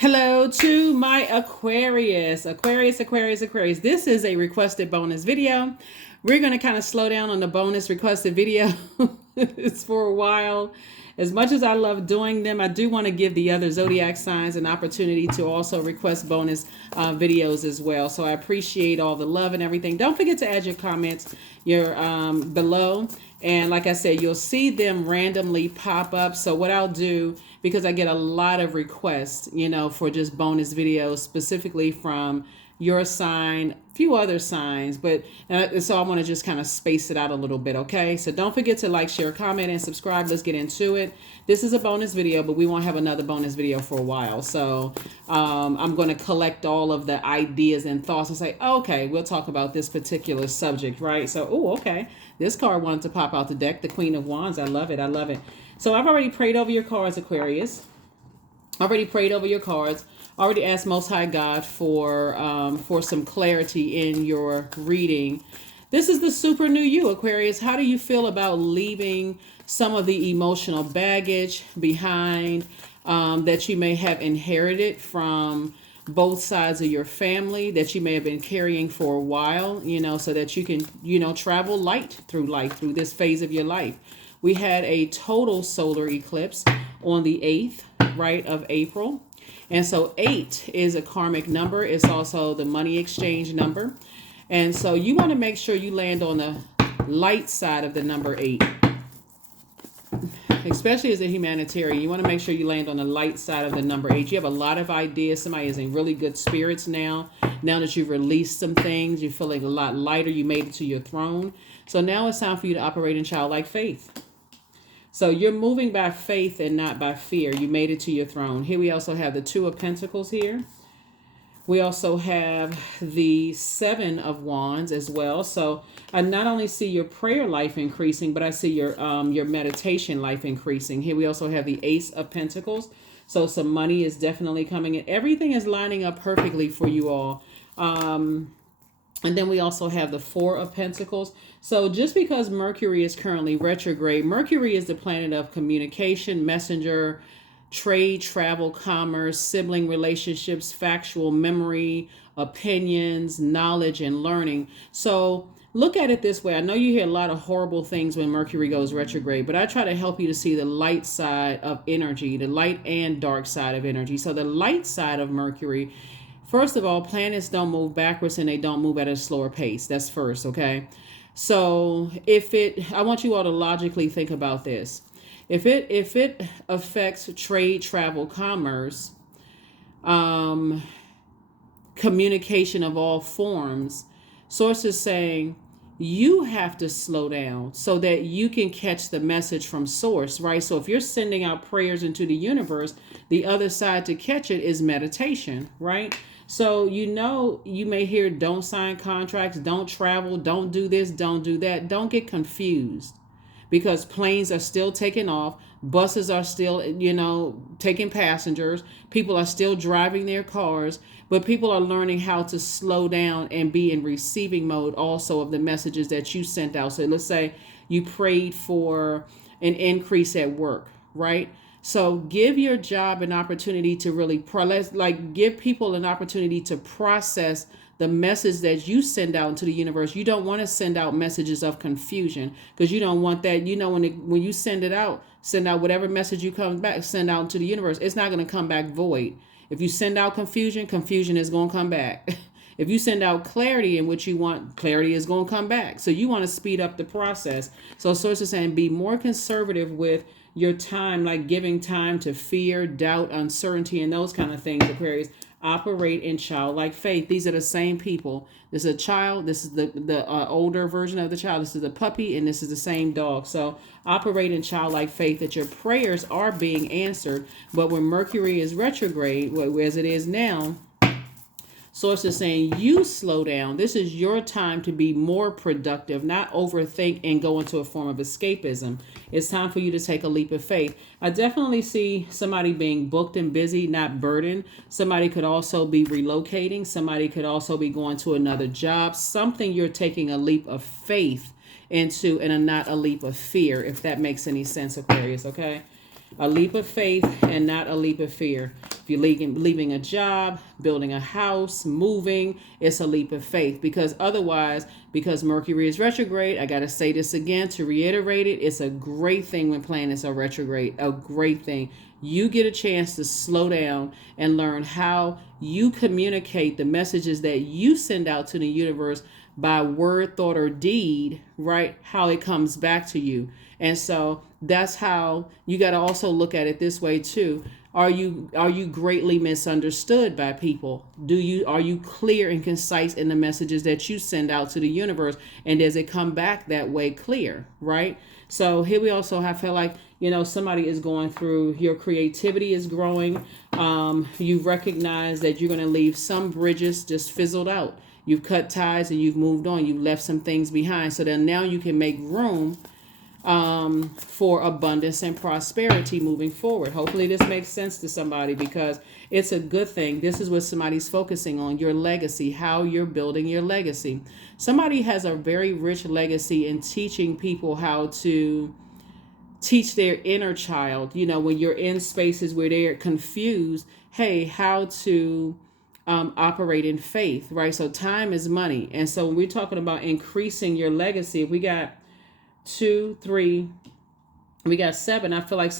Hello to my Aquarius. Aquarius. This is a requested bonus video. We're going to kind of slow down on the bonus requested video. It's for a while. As much as I love doing them, I do want to give the other zodiac signs an opportunity to also request bonus videos as well. So I appreciate all the love and everything. Don't forget to add your comments below. And like I said, you'll see them randomly pop up. So what I'll do, because I get a lot of requests, for just bonus videos, specifically from your sign, a few other signs, but so I want to just kind of space it out a little bit, okay? So don't forget to like, share, comment, and subscribe. Let's get into it. This is a bonus video, but we won't have another bonus video for a while. So I'm going to collect all of the ideas and thoughts and say, okay, we'll talk about this particular subject, right? So, okay. This card wanted to pop out the deck, the Queen of Wands. I love it. So I've already prayed over your cards, Aquarius. Already asked Most High God for some clarity in your reading. This is the super new you, Aquarius. How do you feel about leaving some of the emotional baggage behind that you may have inherited from both sides of your family, that you may have been carrying for a while, so that you can, travel light through life, through this phase of your life? We had a total solar eclipse on the 8th, right, of April. And so 8 is a karmic number. It's also the money exchange number. And so you want to make sure you land on the light side of the number 8. Especially as a humanitarian, you want to make sure you land on the light side of the number 8. You have a lot of ideas. Somebody is in really good spirits now. Now that you've released some things, you're feeling a lot lighter. You made it to your throne. So now it's time for you to operate in childlike faith. So you're moving by faith and not by fear. You made it to your throne. Here we also have the 2 of Pentacles here. We also have the 7 of Wands as well. So I not only see your prayer life increasing, but I see your meditation life increasing. Here we also have the Ace of Pentacles. So some money is definitely coming in. Everything is lining up perfectly for you all. And then we also have the 4 of Pentacles. So just because Mercury is currently retrograde, Mercury is the planet of communication, messenger, trade, travel, commerce, sibling relationships, factual memory, opinions, knowledge, and learning. So look at it this way. I know you hear a lot of horrible things when Mercury goes retrograde, but I try to help you to see the light side of energy, the light and dark side of energy. So the light side of Mercury, first of all, planets don't move backwards and they don't move at a slower pace. That's first, okay? So I want you all to logically think about this. If it affects trade, travel, commerce, communication of all forms, sources saying you have to slow down so that you can catch the message from source, right? So if you're sending out prayers into the universe, the other side to catch it is meditation, right? So, you may hear, don't sign contracts, don't travel, don't do this, don't do that. Don't get confused, because planes are still taking off. Buses are still, taking passengers. People are still driving their cars, but people are learning how to slow down and be in receiving mode also of the messages that you sent out. So let's say you prayed for an increase at work, right? So give your job an opportunity to really give people an opportunity to process the message that you send out into the universe. You don't want to send out messages of confusion, because you don't want that. When you send out whatever message you send out into the universe, it's not going to come back void. If you send out confusion is going to come back. If you send out clarity in what you want, clarity is going to come back. So you want to speed up the process. So sources are saying be more conservative with your time, like giving time to fear, doubt, uncertainty, and those kind of things, Aquarius. Operate in childlike faith. These are the same people. This is a child. This is the older version of the child. This is the puppy, and this is the same dog. So operate in childlike faith that your prayers are being answered. But when Mercury is retrograde, as it is now, sources saying you slow down. This is your time to be more productive, not overthink and go into a form of escapism. It's time for you to take a leap of faith. I definitely see somebody being booked and busy, not burdened. Somebody could also be relocating. Somebody could also be going to another job. Something you're taking a leap of faith into, and not a leap of fear, if that makes any sense, Aquarius, okay? A leap of faith and not a leap of fear. If you're leaving a job, building a house, moving, it's a leap of faith. Because otherwise, because Mercury is retrograde, I got to say this again to reiterate it, it's a great thing when planets are retrograde, a great thing. You get a chance to slow down and learn how you communicate the messages that you send out to the universe by word, thought, or deed, right? How it comes back to you. And so that's how you got to also look at it this way too. Are you greatly misunderstood by people? Are you clear and concise in the messages that you send out to the universe? And does it come back that way clear, right? So here we also have feel like, somebody is going through, your creativity is growing. You recognize that you're going to leave some bridges just fizzled out. You've cut ties and you've moved on. You've left some things behind so that now you can make room for abundance and prosperity moving forward. Hopefully this makes sense to somebody, because it's a good thing. This is what somebody's focusing on, your legacy, how you're building your legacy. Somebody has a very rich legacy in teaching people how to teach their inner child, when you're in spaces where they're confused, hey, how to operate in faith, right? So time is money. And so when we're talking about increasing your legacy, we got 2, 3, we got 7. I feel like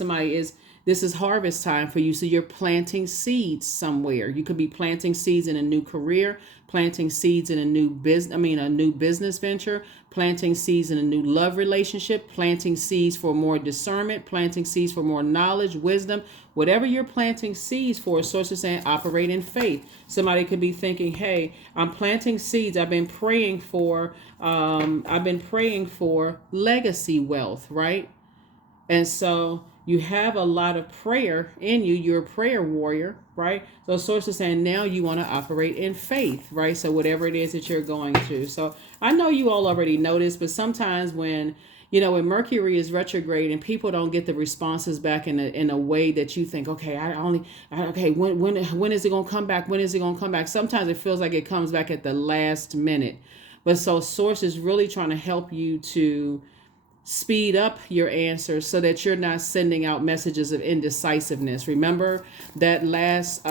this is harvest time for you. So you're planting seeds somewhere. You could be planting seeds in a new career, planting seeds in a new business venture, planting seeds in a new love relationship, planting seeds for more discernment, planting seeds for more knowledge, wisdom, whatever you're planting seeds for. Sources saying operate in faith. Somebody could be thinking, hey, I'm planting seeds. I've been praying for legacy wealth, right? And so you have a lot of prayer in you. You're a prayer warrior, right? So sources saying now you want to operate in faith, right? So whatever it is that you're going to. So I know you all already know this, but sometimes when Mercury is retrograde and people don't get the responses back in a way that you think, okay, when is it going to come back? When is it going to come back? Sometimes it feels like it comes back at the last minute. But so source is really trying to help you to speed up your answers so that you're not sending out messages of indecisiveness. Remember that last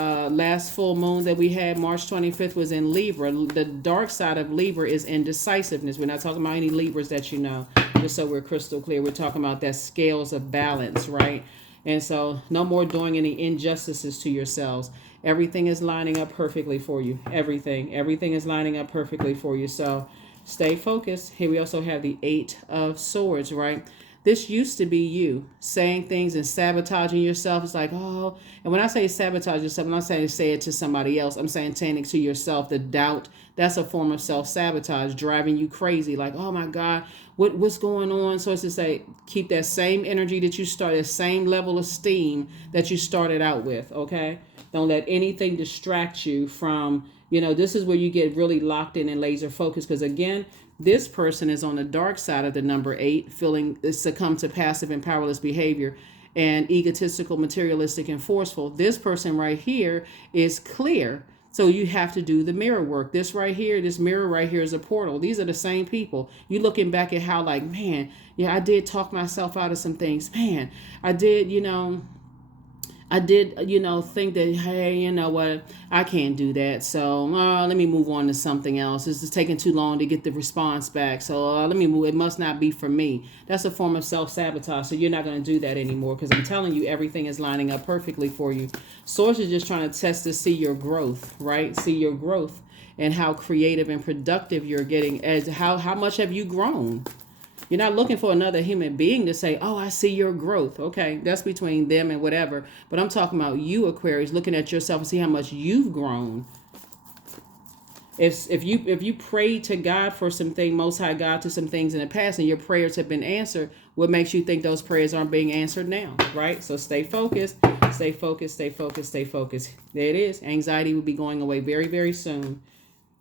full moon that we had, March 25th, was in Libra. The dark side of Libra is indecisiveness. We're not talking about any Libras that just so we're crystal clear. We're talking about that scales of balance, right? And so no more doing any injustices to yourselves. Everything is lining up perfectly for you. Everything is lining up perfectly for you. So stay focused. Here we also have the 8 of Swords, right? This used to be you saying things and sabotaging yourself. It's like, oh, and when I say sabotage yourself, I'm not saying say it to somebody else. I'm saying it to yourself. The doubt, that's a form of self-sabotage, driving you crazy. Like, oh my God, what's going on? So it's to say, keep that same energy that you started, same level of steam that you started out with, okay? Don't let anything distract you from, this is where you get really locked in and laser focused. Because again, this person is on the dark side of the number 8, feeling succumb to passive and powerless behavior and egotistical, materialistic, and forceful. This person right here is clear. So you have to do the mirror work. This mirror right here is a portal. These are the same people. You looking back at how like, man, yeah, I did talk myself out of some things. Man, I did, think that, hey, you know what, I can't do that. So let me move on to something else. This is taking too long to get the response back. So let me move. It must not be for me. That's a form of self-sabotage. So you're not going to do that anymore, because I'm telling you, everything is lining up perfectly for you. Source is just trying to test to see your growth, right? See your growth and how creative and productive you're getting. As how much have you grown? You're not looking for another human being to say, oh, I see your growth. Okay, that's between them and whatever. But I'm talking about you, Aquarius, looking at yourself and see how much you've grown. If you prayed to God for something, Most High God, to some things in the past, and your prayers have been answered, what makes you think those prayers aren't being answered now, right? So stay focused, stay focused, stay focused, stay focused. There it is. Anxiety will be going away very, very soon.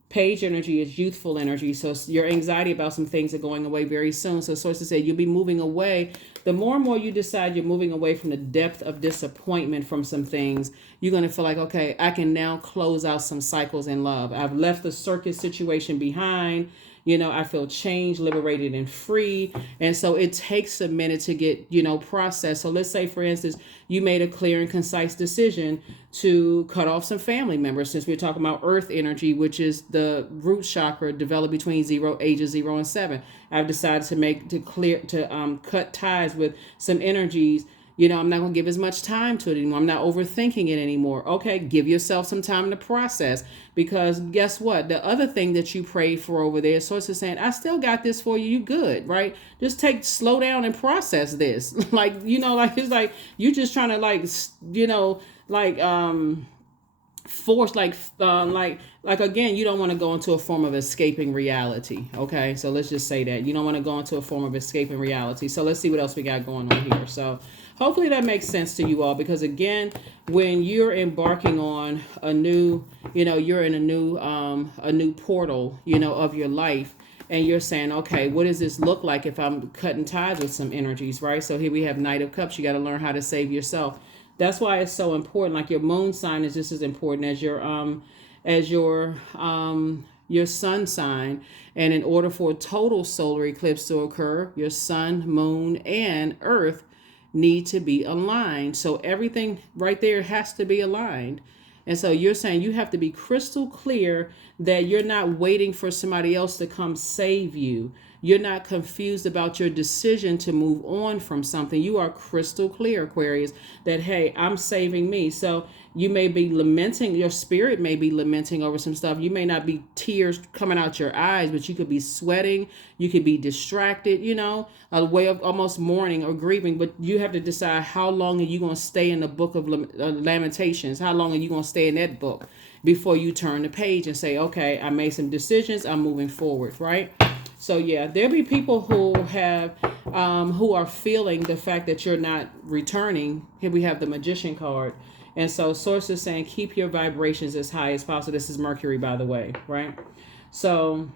Page energy is youthful energy. So your anxiety about some things are going away very soon. So sources say you'll be moving away. The more and more you decide you're moving away from the depth of disappointment from some things, you're going to feel like, okay, I can now close out some cycles in love. I've left the circus situation behind. I feel changed, liberated, and free. And so it takes a minute to get, processed. So let's say, for instance, you made a clear and concise decision to cut off some family members, since we're talking about earth energy, which is the root chakra developed between ages 0 and 7. I've decided to cut ties with some energies. I'm not going to give as much time to it anymore. I'm not overthinking it anymore. Okay, give yourself some time to process, because guess what? The other thing that you prayed for over there, source is saying, I still got this for you. You good, right? Just slow down and process this. It's like you just trying to force again, you don't want to go into a form of escaping reality. Okay, so let's just say that you don't want to go into a form of escaping reality. So let's see what else we got going on here. So hopefully that makes sense to you all, because again, when you're embarking on a new, you're in a new portal, of your life, and you're saying, okay, what does this look like if I'm cutting ties with some energies, right? So here we have Knight of Cups. You got to learn how to save yourself. That's why it's so important. Like your moon sign is just as important as your sun sign. And in order for a total solar eclipse to occur, your sun, moon, and earth need to be aligned. So everything right there has to be aligned. And so you're saying you have to be crystal clear that you're not waiting for somebody else to come save you. You're not confused about your decision to move on from something. You are crystal clear, Aquarius, that, hey, I'm saving me. So you may be lamenting, your spirit may be lamenting over some stuff. You may not be tears coming out your eyes, but you could be sweating. You could be distracted, a way of almost mourning or grieving. But you have to decide, how long are you going to stay in the book of Lamentations? How long are you going to stay in that book before you turn the page and say, okay, I made some decisions, I'm moving forward, right? So yeah, there'll be people who are feeling the fact that you're not returning. Here we have the Magician card. And so source is saying, keep your vibrations as high as possible. This is Mercury, by the way, right? So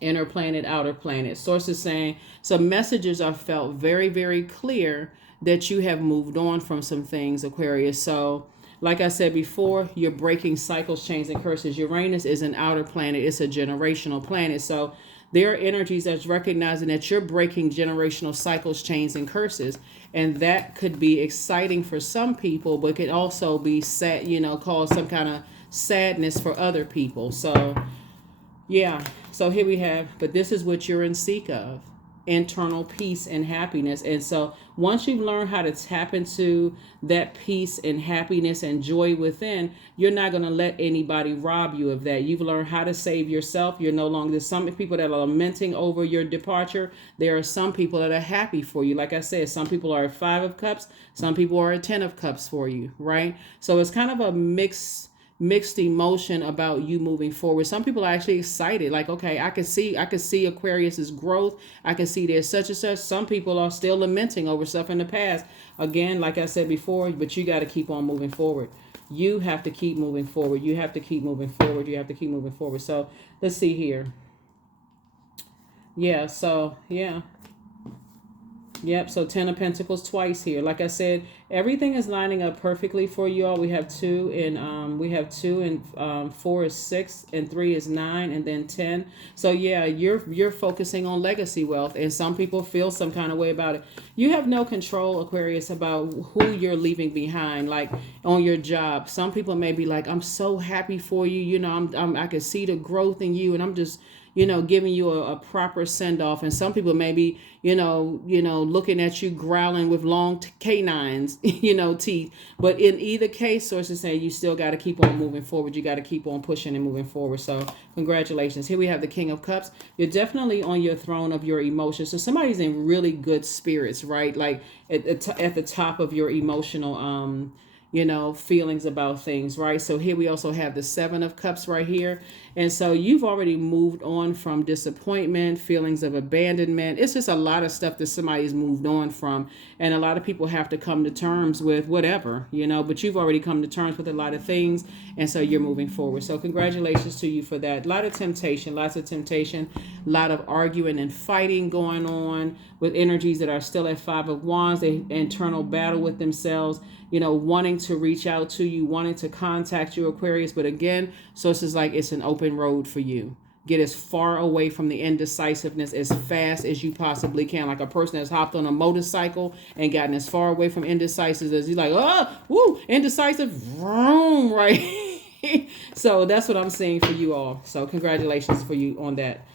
inner planet, outer planet. Source is saying, so messages are felt very, very clear that you have moved on from some things, Aquarius. So like I said before, you're breaking cycles, chains, and curses. Uranus is an outer planet. It's a generational planet. So there are energies that's recognizing that you're breaking generational cycles, chains, and curses. And that could be exciting for some people, but could also be sad, cause some kind of sadness for other people. So, yeah. So here we have, but this is what you're in seek of: internal peace and happiness. And so once you've learned how to tap into that peace and happiness and joy within, you're not going to let anybody rob you of that. You've learned how to save yourself. You're no longer, there's some people that are lamenting over your departure. There are some people that are happy for you. Like I said, some people are at 5 of Cups. Some people are at 10 of Cups for you, right? So it's kind of a mixed emotion about you moving forward. Some people are actually excited, like, okay, I could see Aquarius's growth. I can see there's such and such. Some people are still lamenting over stuff in the past. Again, like I said before, but you got to keep on moving forward. You have to keep moving forward. You have to keep moving forward. You have to keep moving forward. So let's see here. Yeah. So yeah. Yep, so 10 of Pentacles twice here. Like I said, everything is lining up perfectly for you all. We have 2 and 4 is 6 and 3 is 9 and then 10. So yeah, you're focusing on legacy wealth, and some people feel some kind of way about it. You have no control, Aquarius, about who you're leaving behind, like on your job. Some people may be like, I'm so happy for you. I can see the growth in you, and I'm just giving you a proper send off. And some people may be, looking at you growling with long canines, teeth. But in either case, sources say you still got to keep on moving forward. You got to keep on pushing and moving forward. So congratulations. Here we have the King of Cups. You're definitely on your throne of your emotions. So somebody's in really good spirits, right? Like at the top of your emotional, feelings about things, right? So here we also have the 7 of Cups right here. And so you've already moved on from disappointment, feelings of abandonment. It's just a lot of stuff that somebody's moved on from. And a lot of people have to come to terms with whatever, but you've already come to terms with a lot of things. And so you're moving forward. So congratulations to you for that. Lots of temptation, a lot of arguing and fighting going on with energies that are still at 5 of Wands. They internal battle with themselves, wanting to reach out to you, wanting to contact you, Aquarius. But again, sources like it's an open road for you. Get as far away from the indecisiveness as fast as you possibly can. Like a person that's hopped on a motorcycle and gotten as far away from indecisive as he's like, oh, woo, indecisive, vroom, right? So that's what I'm seeing for you all. So congratulations for you on that.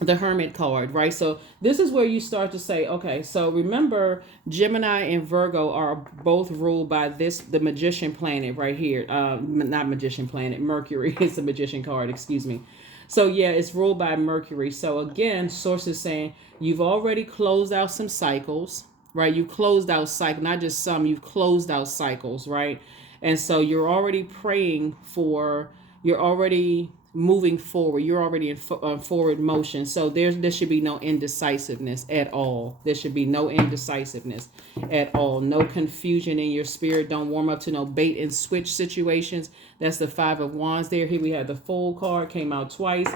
The Hermit card, right? So this is where you start to say, okay, so remember Gemini and Virgo are both ruled by the Magician planet right here. Not Magician planet, Mercury is the Magician card, excuse me. So yeah, it's ruled by Mercury. So again, sources saying you've already closed out some cycles, right? You've closed out cycles, not just some, you've closed out cycles, right? And so you're already you're already moving forward. You're already in forward motion. So there should be no indecisiveness at all. There should be no indecisiveness at all. No confusion in your spirit. Don't warm up to no bait and switch situations. That's the 5 of Wands there. Here we have the Fool card, came out twice.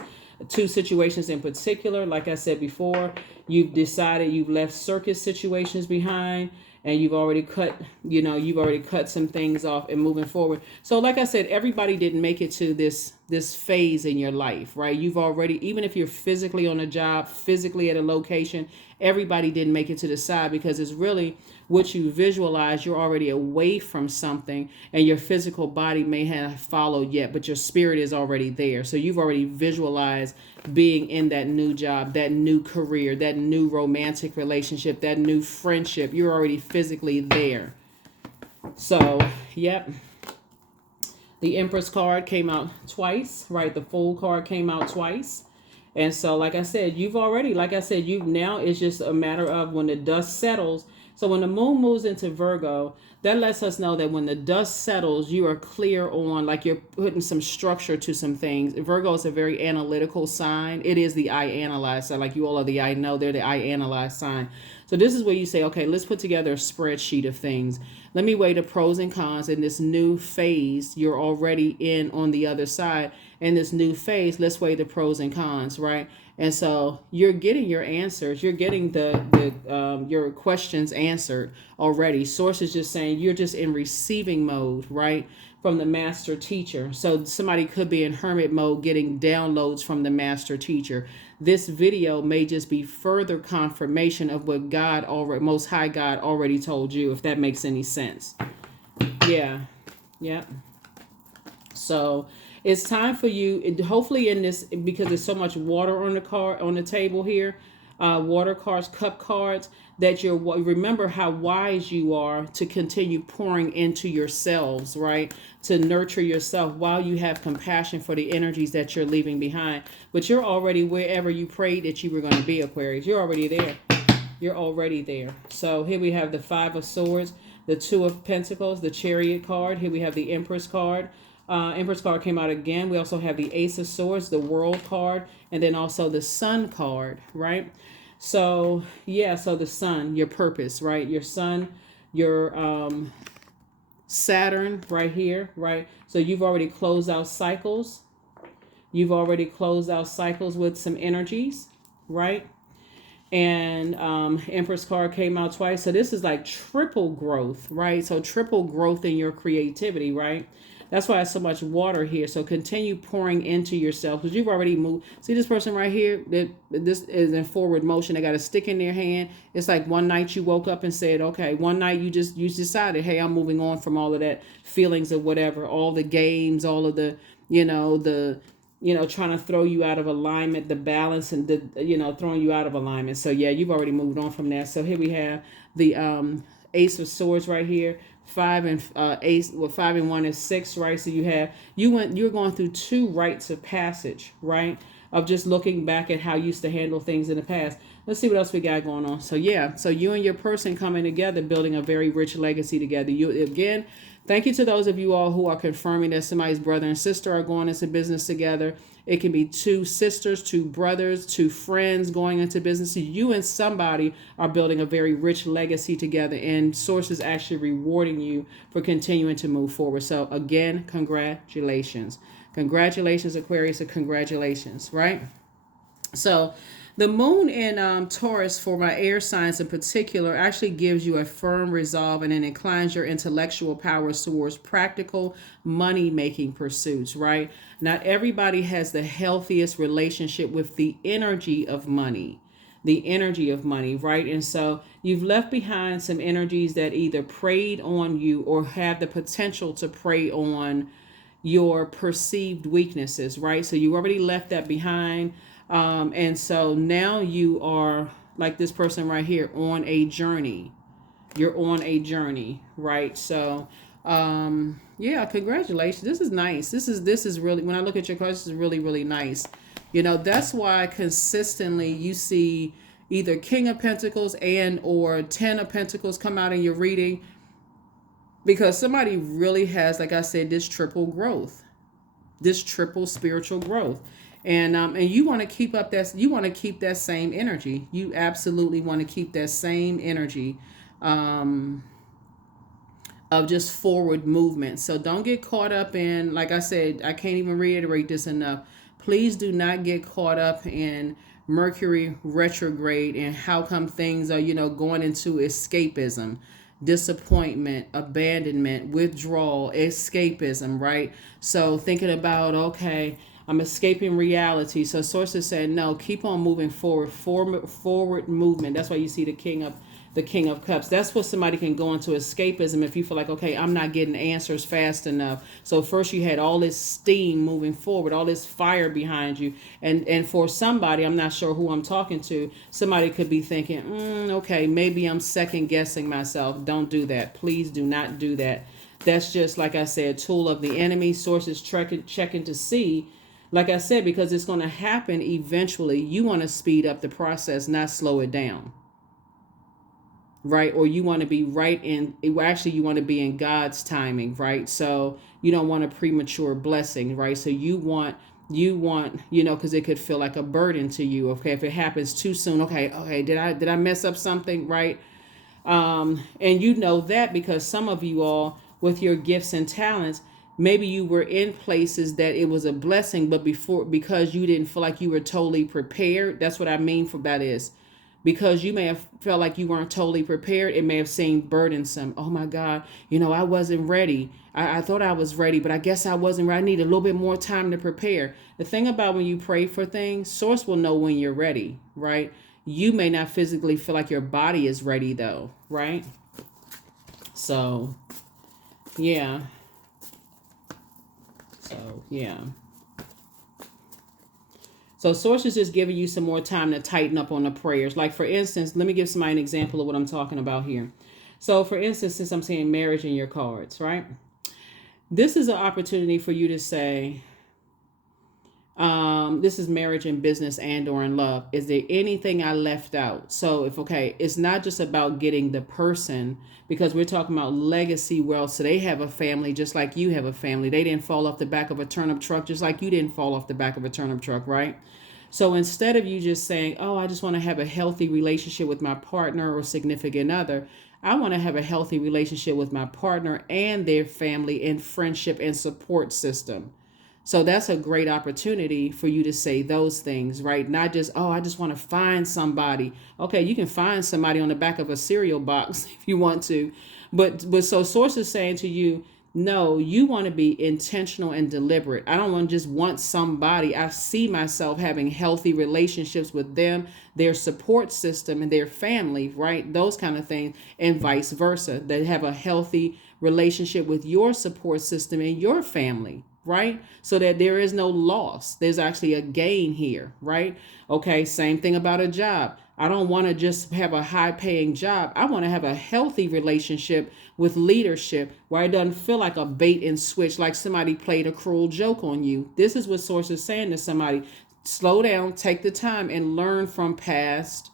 2 situations in particular. Like I said before, you've decided you've left circus situations behind. And you've already cut some things off and moving forward. So like I said, everybody didn't make it to this phase in your life, right? You've already, even if you're physically on a job, physically at a location, everybody didn't make it to the side, because it's really what you visualize. You're already away from something and your physical body may have followed yet, but your spirit is already there. So you've already visualized being in that new job, that new career, that new romantic relationship, that new friendship. You're already physically there. So, yep. The Empress card came out twice, right? The Fool card came out twice. And so, like I said, now it's just a matter of when the dust settles. So when the moon moves into Virgo, that lets us know that when the dust settles, you are clear on, like, you're putting some structure to some things. Virgo is a very analytical sign. It is the I analyze. So like you all are the I know, they're the I analyze sign. So this is where you say, okay, let's put together a spreadsheet of things. Let me weigh the pros and cons in this new phase you're already in on the other side. In this new phase, let's weigh the pros and cons, right? And so you're getting your answers. You're getting your questions answered already. Source is just saying you're just in receiving mode, right? From the master teacher. So somebody could be in hermit mode getting downloads from the master teacher. This video may just be further confirmation of what Most High God already told you, if that makes any sense. Yeah. So it's time for you, hopefully in this, because there's so much water on the table here, water cards, cup cards, that remember how wise you are to continue pouring into yourselves, right? To nurture yourself while you have compassion for the energies that you're leaving behind. But you're already wherever you prayed that you were going to be, Aquarius. You're already there. You're already there. So here we have the 5 of Swords, the 2 of Pentacles, the Chariot card. Here we have the Empress card. Empress card came out again. We also have the Ace of Swords, the World card, and then also the Sun card, right? So yeah, so the sun, your purpose, right? Your sun, your Saturn right here, right? So you've already closed out cycles. You've already closed out cycles with some energies, right? And Empress card came out twice. So this is like triple growth, right? So triple growth in your creativity, right? That's why there's so much water here. So continue pouring into yourself, because you've already moved. See this person right here? This is in forward motion. They got a stick in their hand. It's like one night you woke up and said, okay, one night you decided, hey, I'm moving on from all of that feelings of whatever, all the games, all of the, trying to throw you out of alignment, the balance, and throwing you out of alignment. So yeah, you've already moved on from that. So here we have the Ace of Swords right here. 5 and Ace, 5 and 1 is 6, right? So you're going through 2 rites of passage, right? Of just looking back at how you used to handle things in the past. Let's see what else we got going on. So yeah, so you and your person coming together, building a very rich legacy together. Thank you to those of you all who are confirming that somebody's brother and sister are going into business together. It can be 2 sisters, 2 brothers, 2 friends going into business. So you and somebody are building a very rich legacy together, and Source is actually rewarding you for continuing to move forward. So again, congratulations. Congratulations, Aquarius, and congratulations, right? So The moon in Taurus, for my air signs in particular, actually gives you a firm resolve and it inclines your intellectual powers towards practical money making pursuits, right? Not everybody has the healthiest relationship with the energy of money. The energy of money, right? And so you've left behind some energies that either preyed on you or have the potential to prey on your perceived weaknesses, right? So you already left that behind. And so now you are like this person right here on a journey. You're on a journey, right? So, yeah, congratulations. This is nice. This is really, when I look at your cards, this is really, really nice. You know, that's why consistently you see either King of Pentacles and or Ten of Pentacles come out in your reading, because somebody really has, like I said, this triple growth, this triple spiritual growth. And you want to keep up that, you want to keep that same energy. You absolutely want to keep that same energy of just forward movement. So don't get caught up in, like I said, I can't even reiterate this enough. Please do not get caught up in Mercury retrograde and how come things are, going into escapism, disappointment, abandonment, withdrawal, escapism, right? So thinking about, okay, I'm escaping reality. So sources said, no, keep on moving forward movement. That's why you see the King of Cups. That's what somebody can go into escapism if you feel like, okay, I'm not getting answers fast enough. So first you had all this steam moving forward, all this fire behind you. And for somebody, I'm not sure who I'm talking to, somebody could be thinking, okay, maybe I'm second guessing myself. Don't do that. Please do not do that. That's just, like I said, tool of the enemy. Sources checking to see, like I said, because it's going to happen eventually. You want to speed up the process, not slow it down. Right? Or you want to be right in, actually you want to be in God's timing, right? So you don't want a premature blessing, right? So you want, because it could feel like a burden to you. Okay, if it happens too soon, okay, did I mess up something, right? And that because some of you all, with your gifts and talents, maybe you were in places that it was a blessing, but because you didn't feel like you were totally prepared. That's what I mean for that is, because you may have felt like you weren't totally prepared. It may have seemed burdensome. Oh my God, I wasn't ready. I thought I was ready, but I guess I wasn't ready. I need a little bit more time to prepare. The thing about when you pray for things, Source will know when you're ready, right? You may not physically feel like your body is ready though, right? So, yeah. So Source is just giving you some more time to tighten up on the prayers. Like for instance, let me give somebody an example of what I'm talking about here. So for instance, since I'm saying marriage in your cards, right? This is an opportunity for you to say, this is marriage in business and or in love. Is there anything I left out? So it's not just about getting the person, because we're talking about legacy wealth. So they have a family just like you have a family. They didn't fall off the back of a turnip truck just like you didn't fall off the back of a turnip truck, right? So instead of you just saying, oh, I just want to have a healthy relationship with my partner or significant other, I want to have a healthy relationship with my partner and their family and friendship and support system. So that's a great opportunity for you to say those things, right? Not just, oh, I just want to find somebody. Okay, you can find somebody on the back of a cereal box if you want to. But so Source is saying to you, no, you want to be intentional and deliberate. I don't want to just want somebody. I see myself having healthy relationships with them, their support system and their family, right? Those kind of things, and vice versa. They have a healthy relationship with your support system and your family, right? So that there is no loss. There's actually a gain here, right? Okay, same thing about a job. I don't want to just have a high paying job. I want to have a healthy relationship with leadership where it doesn't feel like a bait and switch, like somebody played a cruel joke on you. This is what Source is saying to somebody. Slow down, take the time and learn from past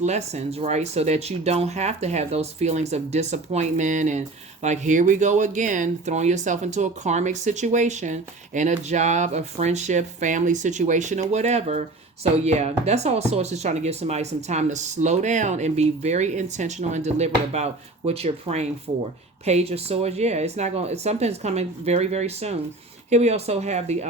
lessons, right? So that you don't have to have those feelings of disappointment and like, here we go again, throwing yourself into a karmic situation in a job, a friendship, family situation or whatever. So yeah, that's all Source is trying to give somebody some time to slow down and be very intentional and deliberate about what you're praying for. Page of Swords, yeah, something's coming very, very soon. Here we also have the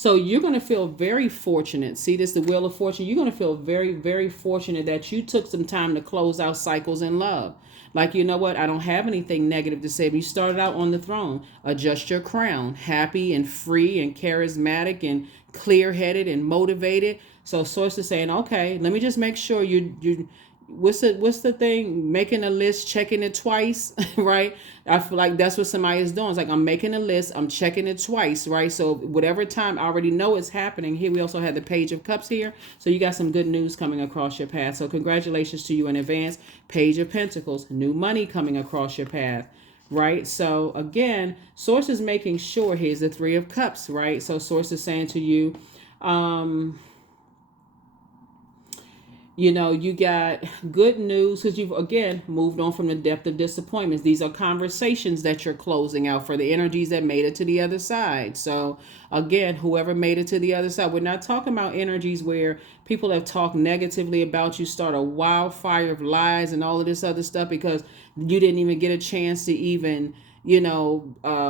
So you're going to feel very fortunate. See, this the wheel of fortune. You're going to feel very, very fortunate that you took some time to close out cycles in love. Like, you know what? I don't have anything negative to say. But you started out on the throne. Adjust your crown. Happy and free and charismatic and clear-headed and motivated. So source is saying, okay, let me just make sure you what's the thing, making a list, checking it twice. Right? I feel like that's what somebody is doing. It's like, I'm making a list, I'm checking it twice, right? So whatever time I already know it's happening. Here we also have the Page of Cups here, so you got some good news coming across your path. So congratulations to you in advance. Page of Pentacles, new money coming across your path, right? So again, source is making sure, here's the Three of Cups, right? So source is saying to you, you got good news because you've, again, moved on from the depth of disappointments. These are conversations that you're closing out for the energies that made it to the other side. So, again, whoever made it to the other side, we're not talking about energies where people have talked negatively about you, start a wildfire of lies and all of this other stuff because you didn't even get a chance to even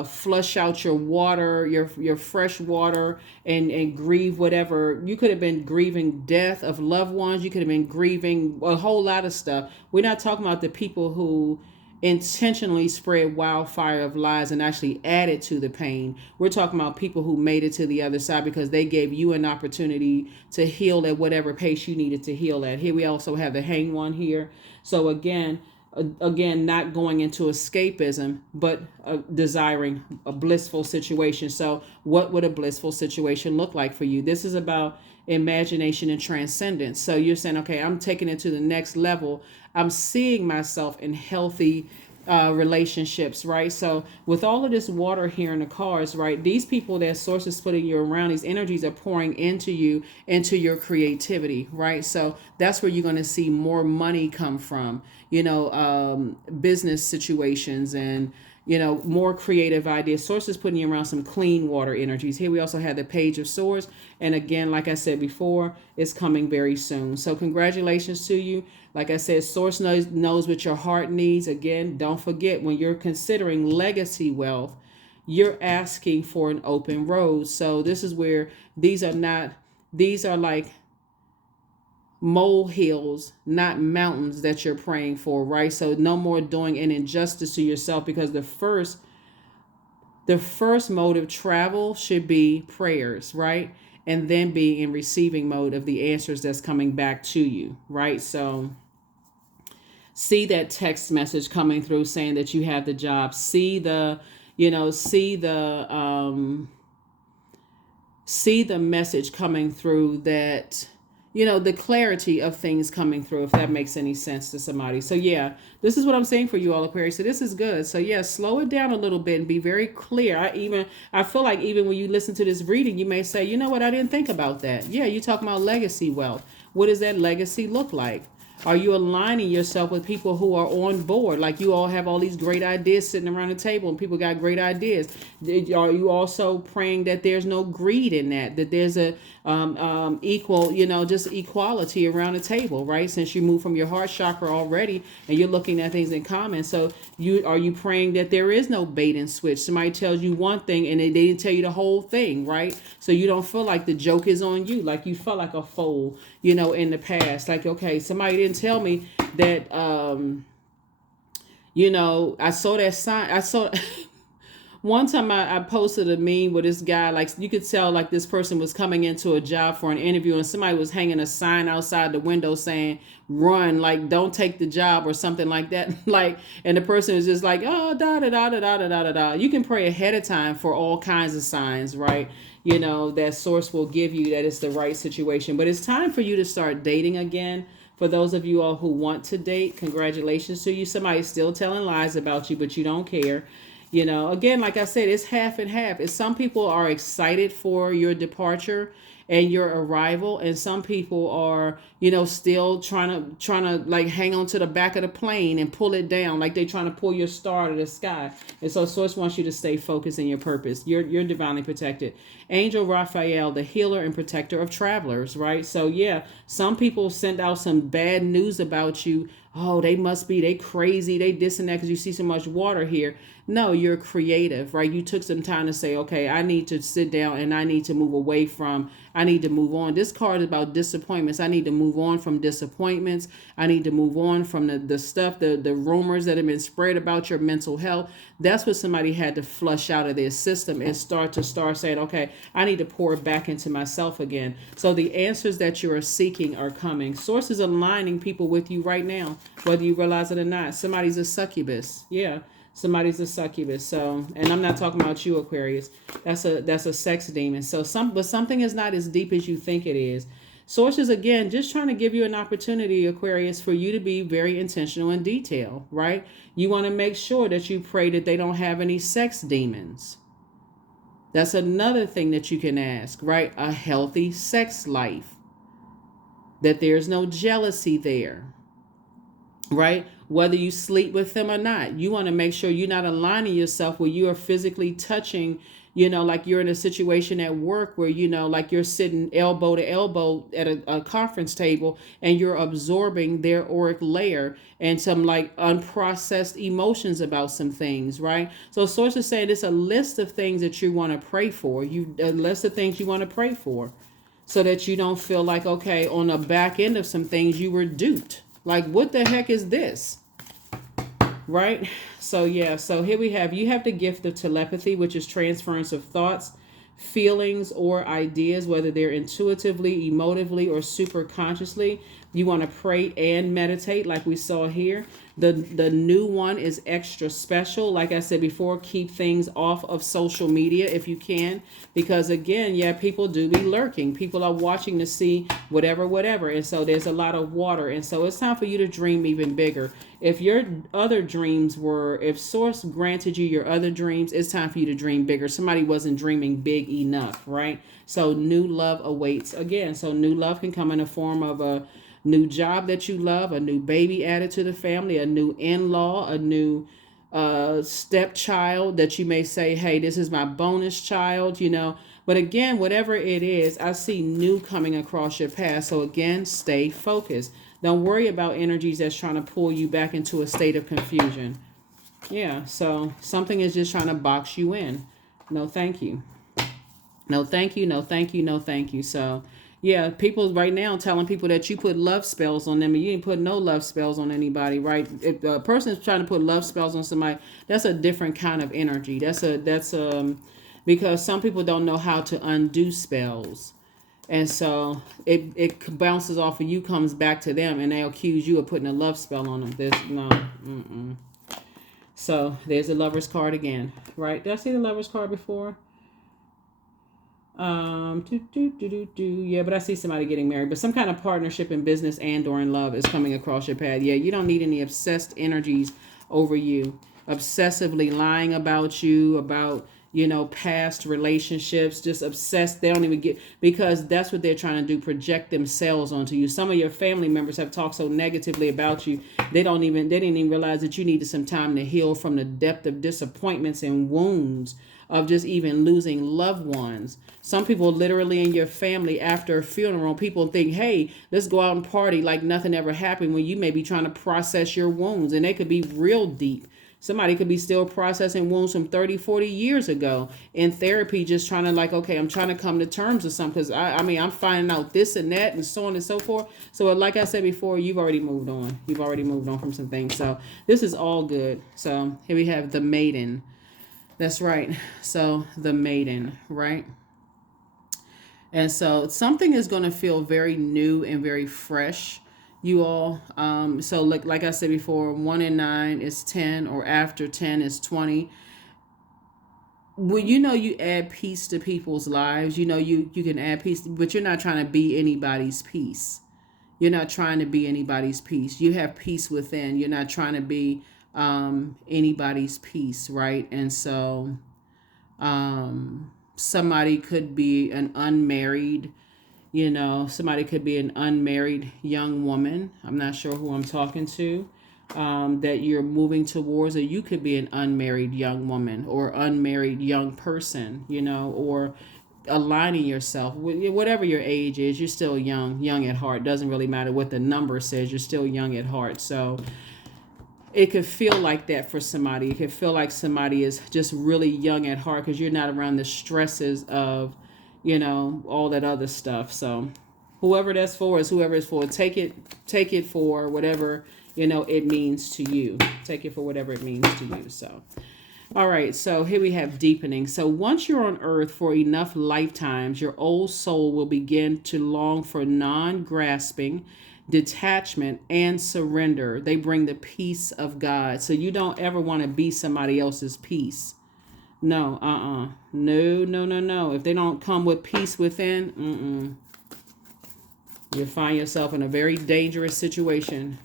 flush out your water, your fresh water, and grieve whatever. You could have been grieving death of loved ones. You could have been grieving a whole lot of stuff. We're not talking about the people who intentionally spread wildfire of lies and actually added to the pain. We're talking about people who made it to the other side because they gave you an opportunity to heal at whatever pace you needed to heal at. Here we also have the Hanged One here. So again, not going into escapism, but desiring a blissful situation. So what would a blissful situation look like for you? This is about imagination and transcendence. So you're saying, okay, I'm taking it to the next level. I'm seeing myself in healthy relationships, right? So with all of this water here in the cards, right, these people that source is putting you around, these energies are pouring into you, into your creativity, right? So that's where you're going to see more money come from, business situations and more creative ideas. Source is putting you around some clean water energies. Here we also have the Page of Swords. And again, like I said before, it's coming very soon. So congratulations to you. Like I said, Source knows what your heart needs. Again, don't forget, when you're considering legacy wealth, you're asking for an open road. So this is where these are like molehills, not mountains that you're praying for, right? So no more doing an injustice to yourself, because the first mode of travel should be prayers, right? And then be in receiving mode of the answers that's coming back to you, right? So see that text message coming through saying that you have the job. See the message coming through that, the clarity of things coming through, if that makes any sense to somebody. So yeah, this is what I'm saying for you all, Aquarius. So this is good. So yeah, slow it down a little bit and be very clear. I feel like even when you listen to this reading, you may say, you know what, I didn't think about that. Yeah, you're talking about legacy wealth. What does that legacy look like? Are you aligning yourself with people who are on board? Like, you all have all these great ideas sitting around the table and people got great ideas. Are you also praying that there's no greed in that there's a equal, just equality around the table, right? Since you moved from your heart chakra already and you're looking at things in common. So are you praying that there is no bait and switch? Somebody tells you one thing and they didn't tell you the whole thing, right? So you don't feel like the joke is on you, like you felt like a fool, in the past. Like, okay, somebody didn't tell me that, I saw that sign. One time I posted a meme with this guy, like, you could tell like this person was coming into a job for an interview and somebody was hanging a sign outside the window saying, run, like, don't take the job or something like that. Like, and the person is just like, oh, da da da da da da da da. You can pray ahead of time for all kinds of signs, right? That source will give you that it's the right situation. But it's time for you to start dating again. For those of you all who want to date, congratulations to you. Somebody's still telling lies about you, but you don't care. Again, like I said, it's half and half. It's some people are excited for your departure and your arrival, and some people are, still trying to like hang on to the back of the plane and pull it down, like they're trying to pull your star to the sky. And so Source wants you to stay focused in your purpose. You're divinely protected. Angel Raphael, the healer and protector of travelers, right? So yeah, some people send out some bad news about you oh, they crazy, they this and that because you see so much water here. No, you're creative, right? You took some time to say, okay, I need to sit down and I need to move away from, I need to move on. This card is about disappointments. I need to move on from disappointments. I need to move on from the stuff, the rumors that have been spread about your mental health. That's what somebody had to flush out of their system and start saying, okay, I need to pour back into myself again. So the answers that you are seeking are coming. Source is aligning people with you right now, whether you realize it or not. Somebody's a succubus. Yeah. Somebody's a succubus. So, and I'm not talking about you, Aquarius. That's a sex demon. So but something is not as deep as you think it is. Sources, again, just trying to give you an opportunity, Aquarius, for you to be very intentional in detail, right? You want to make sure that you pray that they don't have any sex demons. That's another thing that you can ask, right? A healthy sex life. That there's no jealousy there, right? Whether you sleep with them or not, you want to make sure you're not aligning yourself where you are physically touching, like you're in a situation at work where, like you're sitting elbow to elbow at a conference table and you're absorbing their auric layer and some like unprocessed emotions about some things, right? So source is saying it's a list of things that you want to pray for. A list of things you want to pray for so that you don't feel like, okay, on the back end of some things you were duped. Like, what the heck is this? Right? So, yeah. So here we have, you have the gift of telepathy, which is transference of thoughts, feelings, or ideas, whether they're intuitively, emotively, or super consciously. You want to pray and meditate like we saw here. The new one is extra special. Like I said before, keep things off of social media if you can. Because again, yeah, people do be lurking. People are watching to see whatever. And so there's a lot of water. And so it's time for you to dream even bigger. If your other dreams if Source granted you your other dreams, it's time for you to dream bigger. Somebody wasn't dreaming big enough, right? So new love awaits again. So new love can come in the form of a new job that you love, a new baby added to the family, a new in-law, a new stepchild that you may say, hey, this is my bonus child, But again, whatever it is, I see new coming across your path. So again, stay focused. Don't worry about energies that's trying to pull you back into a state of confusion. Yeah, so something is just trying to box you in. No, thank you. No, thank you. No, thank you. No, thank you. So, yeah, people right now telling people that you put love spells on them and you didn't put no love spells on anybody, right? If a person is trying to put love spells on somebody, that's a different kind of energy. That's because some people don't know how to undo spells. And so it bounces off of you, comes back to them, and they accuse you of putting a love spell on them. No. So there's the Lover's card again, right? Did I see the Lover's card before? Yeah, but I see somebody getting married. But some kind of partnership in business and or in love is coming across your path. Yeah, you don't need any obsessed energies over you. Obsessively lying about you, about past relationships, just obsessed. They don't even get, because that's what they're trying to do, project themselves onto you. Some of your family members have talked so negatively about you, they didn't even realize that you needed some time to heal from the depth of disappointments and wounds of just even losing loved ones. Some people literally in your family after a funeral, people think, hey, let's go out and party like nothing ever happened, when you may be trying to process your wounds, and they could be real deep. Somebody could be still processing wounds from 30, 40 years ago in therapy, just trying to okay, I'm trying to come to terms with something, because I'm finding out this and that and so on and so forth. So like I said before, you've already moved on. You've already moved on from some things. So this is all good. So here we have the Maiden. That's right. So the Maiden, right? And so something is going to feel very new and very fresh, you all. So like I said before, 1 and 9 is 10, or after 10 is 20. Well, you add peace to people's lives. You can add peace, but you're not trying to be anybody's peace. You're not trying to be anybody's peace. You have peace within. You're not trying to be anybody's peace, right? And so somebody could be an unmarried, somebody could be an unmarried young woman. I'm not sure who I'm talking to, that you're moving towards, or you could be an unmarried young woman or unmarried young person, or aligning yourself with whatever your age is. You're still young at heart. Doesn't really matter what the number says. You're still young at heart. So it could feel like that for somebody. It could feel like somebody is just really young at heart because you're not around the stresses of, all that other stuff. So whoever that's for is whoever it's for. Take it for whatever, it means to you. Take it for whatever it means to you. So, all right. So here we have deepening. So once you're on earth for enough lifetimes, your old soul will begin to long for non-grasping, detachment, and surrender. They bring the peace of God. So you don't ever want to be somebody else's peace. No, no. If they don't come with peace within, you'll find yourself in a very dangerous situation.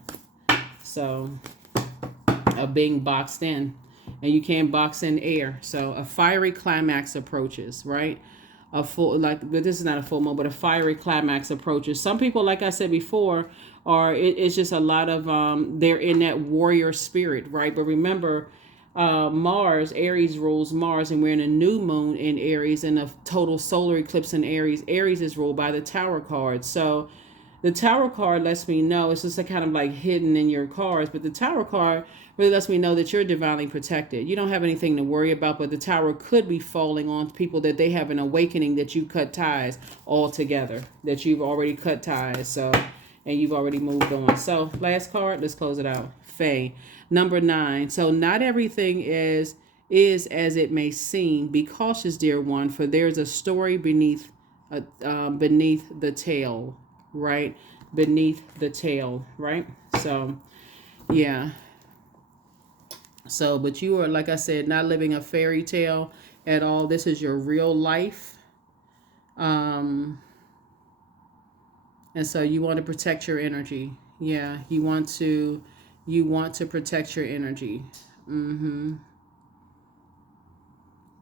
So, of being boxed in. And you can't box in air. So a fiery climax approaches, right? But this is not a full moon, but a fiery climax approaches. Some people, like I said before, it's just a lot of they're in that warrior spirit, right? But remember, Mars, Aries rules Mars, and we're in a new moon in Aries and a total solar eclipse in Aries. Aries is ruled by the Tower card. So the Tower card lets me know, it's just kind of like hidden in your cards, but the Tower card really lets me know that you're divinely protected. You don't have anything to worry about, but the Tower could be falling on people that they have an awakening that you cut ties altogether, that you've already cut ties, so, and you've already moved on. So last card, let's close it out. Fae, number 9. So not everything is as it may seem. Be cautious, dear one, for there's a story beneath the tale. Right? Beneath the tail, right? So, yeah. So, but you are, like I said, not living a fairy tale at all. This is your real life. And so you want to protect your energy. Yeah, you want to protect your energy.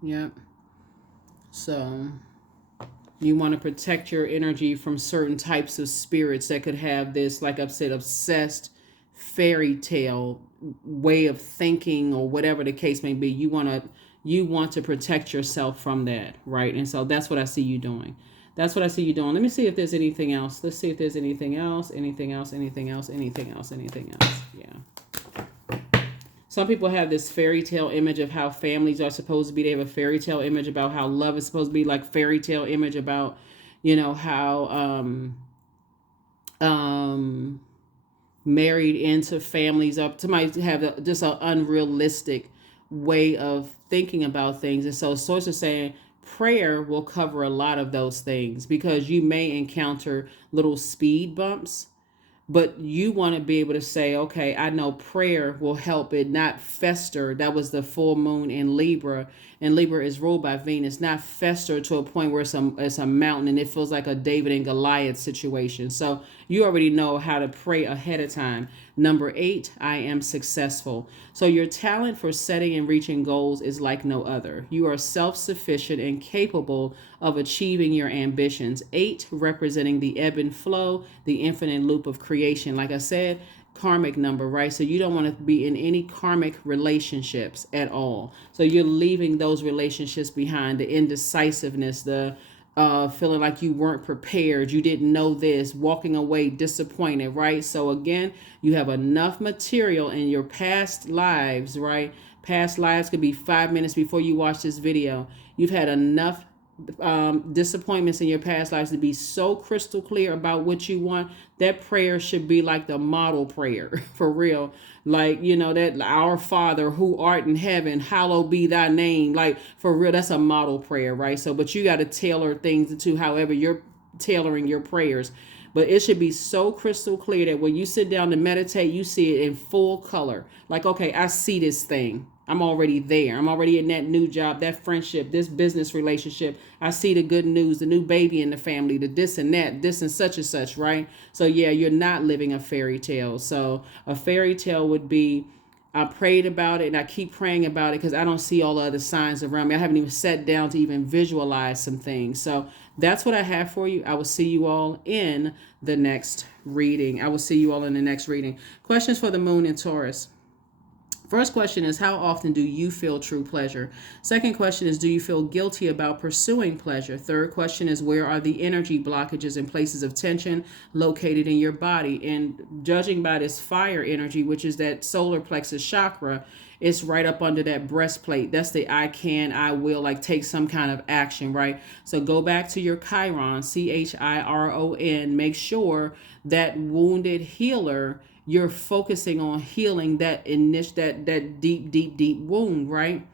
Yep. So you want to protect your energy from certain types of spirits that could have this, like I've said, obsessed fairy tale way of thinking or whatever the case may be. You want to protect yourself from that, right? And so that's what I see you doing. That's what I see you doing. Let me see if there's anything else. Let's see if there's anything else. Yeah. Some people have this fairy tale image of how families are supposed to be. They have a fairy tale image about how love is supposed to be, like fairy tale image about, how married into families up. Somebody have just an unrealistic way of thinking about things. And so source is saying prayer will cover a lot of those things because you may encounter little speed bumps. But you want to be able to say, okay, I know prayer will help it not fester. That was the full moon in Libra, and Libra is ruled by Venus. Not fester to a point where it's a mountain and it feels like a David and Goliath situation. So you already know how to pray ahead of time. Number 8, I am successful. So your talent for setting and reaching goals is like no other. You are self-sufficient and capable of achieving your ambitions. 8 representing the ebb and flow, the infinite loop of creation. Like I said, karmic number, right? So you don't want to be in any karmic relationships at all. So you're leaving those relationships behind, the indecisiveness, the feeling like you weren't prepared, you didn't know this, walking away disappointed, right? So again, you have enough material in your past lives, right? Past lives could be 5 minutes before you watch this video. You've had enough disappointments in your past lives to be so crystal clear about what you want. That prayer should be like the model prayer for real. Like, that our Father who art in heaven, hallowed be thy name. Like for real, that's a model prayer, right? So, but you got to tailor things to however you're tailoring your prayers. But it should be so crystal clear that when you sit down to meditate, you see it in full color. Like, okay, I see this thing. I'm already there. I'm already in that new job, that friendship, this business relationship. I see the good news, the new baby in the family, the this and that, this and such, right? So yeah, you're not living a fairy tale. So a fairy tale would be, I prayed about it and I keep praying about it because I don't see all the other signs around me. I haven't even sat down to even visualize some things. So that's what I have for you. I will see you all in the next reading. Questions for the moon in Taurus. First question is, how often do you feel true pleasure? Second question is, do you feel guilty about pursuing pleasure? Third question is, where are the energy blockages and places of tension located in your body? And judging by this fire energy, which is that solar plexus chakra, it's right up under that breastplate. That's the I can, I will, like take some kind of action, right? So go back to your Chiron, Chiron. Make sure that wounded healer, you're focusing on healing that that deep wound, right?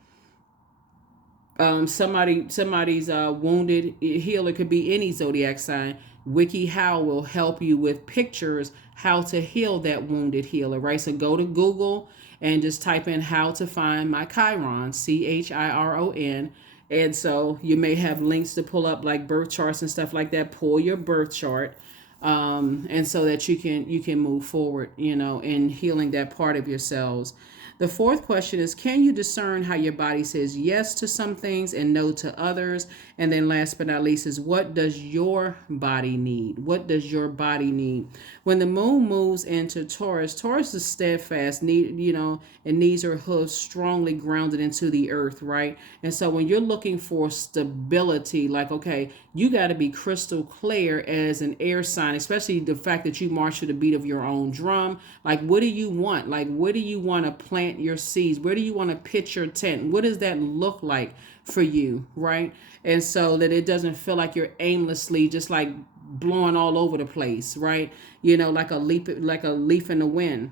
Somebody's wounded healer could be any zodiac sign. Wiki How will help you with pictures how to heal that wounded healer, right? So go to Google and just type in how to find my Chiron, Chiron. And so you may have links to pull up like birth charts and stuff like that. Pull your birth chart, and so that you can move forward, in healing that part of yourselves. The fourth question is, can you discern how your body says yes to some things and no to others? And then last but not least is, what does your body need? What does your body need? When the moon moves into Taurus, Taurus is steadfast, and knees or hooves strongly grounded into the earth, right? And so when you're looking for stability, like, okay, you got to be crystal clear as an air sign, especially the fact that you march to the beat of your own drum. Like, what do you want? Like, where do you want to plant your seeds? Where do you want to pitch your tent? What does that look like for you, right? And so that it doesn't feel like you're aimlessly just like blowing all over the place, right? Like a leaf in the wind.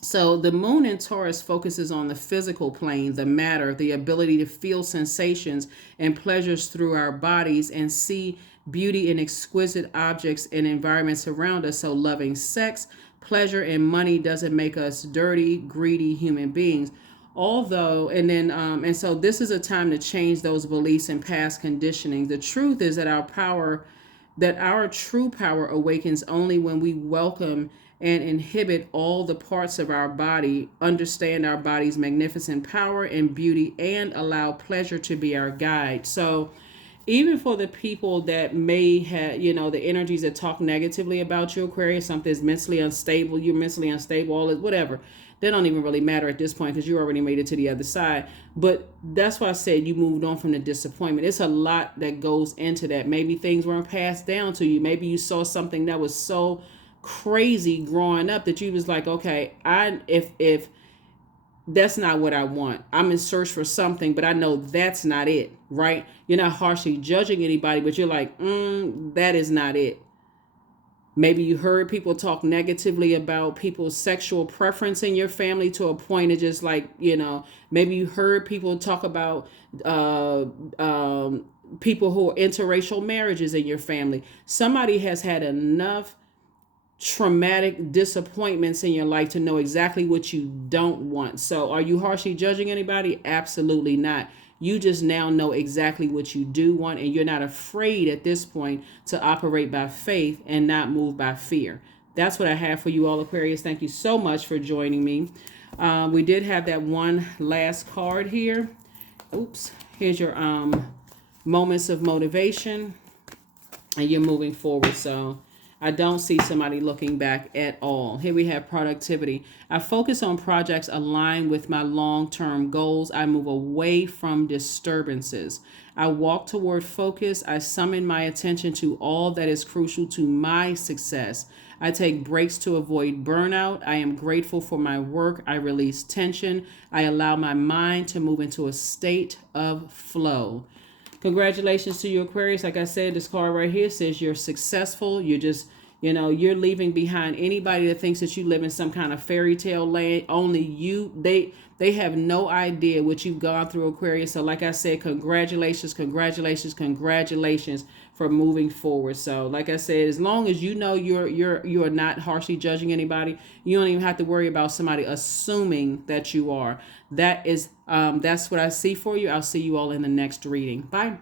So the moon in Taurus focuses on the physical plane, the matter, the ability to feel sensations and pleasures through our bodies and see beauty in exquisite objects and environments around us. So loving sex, pleasure, and money doesn't make us dirty, greedy human beings. Although, and so this is a time to change those beliefs and past conditioning. The truth is that our true power awakens only when we welcome and inhibit all the parts of our body, understand our body's magnificent power and beauty, and allow pleasure to be our guide. So even for the people that may have, the energies that talk negatively about you, Aquarius, something's mentally unstable, you're mentally unstable, all this, whatever, they don't even really matter at this point because you already made it to the other side. But that's why I said you moved on from the disappointment. It's a lot that goes into that. Maybe things weren't passed down to you. Maybe you saw something that was so crazy growing up that you was like, okay, if that's not what I want, I'm in search for something, but I know that's not it, right? You're not harshly judging anybody, but you're like, that is not it. Maybe you heard people talk negatively about people's sexual preference in your family to a point of just like, maybe you heard people talk about people who are interracial marriages in your family. Somebody has had enough traumatic disappointments in your life to know exactly what you don't want. So are you harshly judging anybody? Absolutely not. You just now know exactly what you do want, and you're not afraid at this point to operate by faith and not move by fear. That's what I have for you all, Aquarius. Thank you so much for joining me. We did have that one last card here. Oops. Here's your moments of motivation, and you're moving forward. So I don't see somebody looking back at all. Here we have productivity. I focus on projects aligned with my long-term goals. I move away from disturbances. I walk toward focus. I summon my attention to all that is crucial to my success. I take breaks to avoid burnout. I am grateful for my work. I release tension. I allow my mind to move into a state of flow. Congratulations to you, Aquarius. Like I said, this card right here says you're successful. You're just, you're leaving behind anybody that thinks that you live in some kind of fairy tale land. Only you, they have no idea what you've gone through, Aquarius. So like I said, congratulations for moving forward. So like I said, as long as you're not harshly judging anybody, you don't even have to worry about somebody assuming that you are. That's what I see for you. I'll see you all in the next reading. Bye.